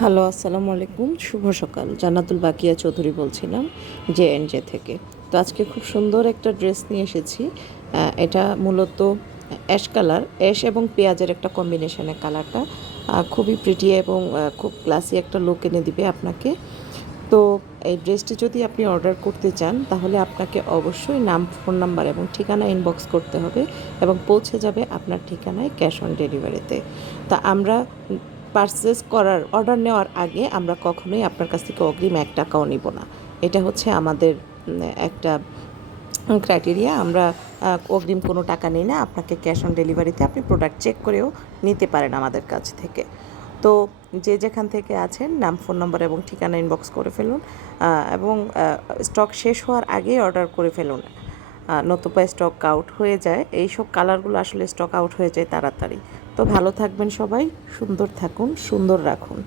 Hello, আসসালামু আলাইকুম। শুভ সকাল। জান্নাতুল বাকিয়া চৌধুরী বলছিলাম জে থেকে। তো আজকে খুব সুন্দর একটা ড্রেস নিয়ে এসেছি। এটা মূলত অ্যাশ কালার, অ্যাশ এবং পেঁয়াজের একটা কম্বিনেশনের কালারটা খুবই প্রিটি এবং খুব ক্লাসি একটা লুক এনে দিবে আপনাকে। তো এই ড্রেসটি যদি আপনি অর্ডার করতে চান তাহলে আপনাকে অবশ্যই নাম, ফোন নাম্বার এবং ঠিকানা ইনবক্স করতে হবে এবং পৌঁছে যাবে আপনার ঠিকানায় ক্যাশ অন ডেলিভারিতে। তা আমরা অর্ডার নেওয়ার আগে আমরা কখনোই আপনার কাছ থেকে অগ্রিম ৳১ নিব না। এটা হচ্ছে আমাদের একটা ক্রাইটেরিয়া। আমরা অগ্রিম কোনো টাকা নিই না। আপনাকে ক্যাশ অন ডেলিভারিতে আপনি প্রোডাক্ট চেক করেও নিতে পারেন আমাদের কাছ থেকে। তো যে যেখান থেকে আছেন নাম, ফোন নম্বর এবং ঠিকানা ইনবক্স করে ফেলুন এবং স্টক শেষ হওয়ার আগেই অর্ডার করে ফেলুন। নতুবা স্টক আউট হয়ে যায়। এইসব কালারগুলো আসলে স্টক আউট হয়ে যায় তাড়াতাড়ি। তো ভালো থাকবেন সবাই, সুন্দর থাকুন, সুন্দর রাখুন।